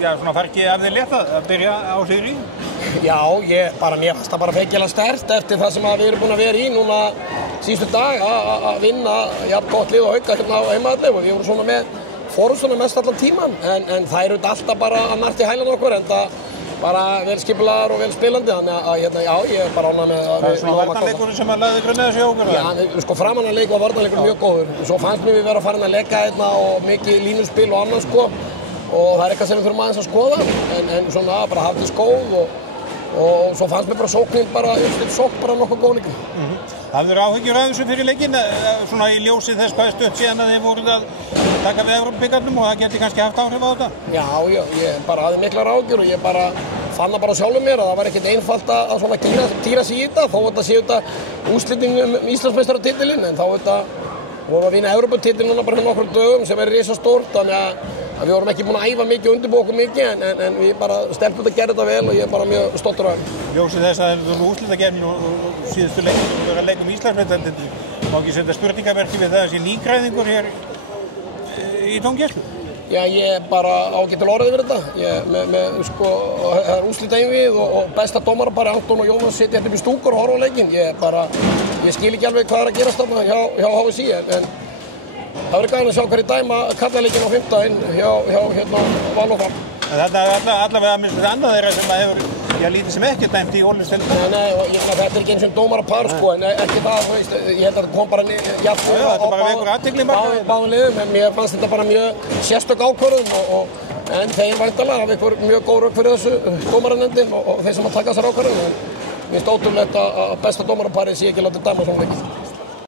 já, svona fær ekki af þeir létt að byrja á sigri? Já, mér fannst það bara feikilega sterkt eftir það sem við erum búin að vera í núna síðustu dag að vinna jafn gott lið og Hauka hérna á heimavelli og við vorum svona með forustuna mest allan tíman en það eru alltaf bara að narta í hælana okkur en það bara vel skipulaðar og vel spilandi þannig að já, ég er bara ánægður með að það er svona varnarleikurinn sem að lagði grunnið þessu hjá okkur? Já, sko framannarleik og varnarleikur mjög góður svo fannst mér við vera farin að leika hérna og mikið línuspil og annað sko og það er eitthvað sem við þurfum aðeins að skoða en svona bara hafði skóð og svo fannst mér bara sóknin bara nokkuð góð líka. Hafðir áhyggjur af þessu fyrir leikinn svona í ljósi þess hvað stutt síðan að þið voruð að taka við Evrópubikarnum og það geti kannski haft áhrif á þetta? Já, ég bara hafði miklar áhyggjur og ég bara fann það bara sjálfur mér að það var ekkert einfalt að svona týra sig í þetta þó þetta séu þetta úrslitin Íslandsmeistaratitilinn en þá þetta vorum að vinna Evróputitilinn núna bara hérna nokkrum dögum sem er risastórt þannig að við vorum ekki búin að æfa mikið og undirbúa okkur mikið en við bara stelpum þetta að gera þetta vel og ég er bara mjög stoltur af það. Ljósið þess að það eru úrslitakeppnin og síðustu leikur og vera að leika Íslandsmeistaratitil má ekki setja spurningamerki við það að sé nýgræðingur hér í tóngeislu? Já, ég er bara ágætt til orðið yfir þetta. Sko, það er úrslitaeinvíð og besta dómarapari Anton og Jónas sitja hérna upp í stúkur og horfa á leikinn. Ég skil ekki alveg hvað er að gerast þarna hjá HSÍ en það verður gaman að sjá hverju dæma karlaleikinn á 5. hjá hérna Val og Fram. Þetta er allavega að mista annað þeirra sem að hefur lítið sem ekki dæmt í Ólafsdeildinni. Nei, þetta er ekki eins og dómarapar sko, en ekki það, ég held að þetta kom bara jafn þetta bara vekur athygli marga. Báðum liðum, en mér fannst þetta bara mjög sérstök ákvörðun en þeir væntanlega hafa ykkur mjög góð rök fyrir þessu dómaranefndin og þeir sem að taka þessar ákvörðun. Mér finnst ótrúlegt að besta dómaraparið sé ekki látið dæma svona leikinn.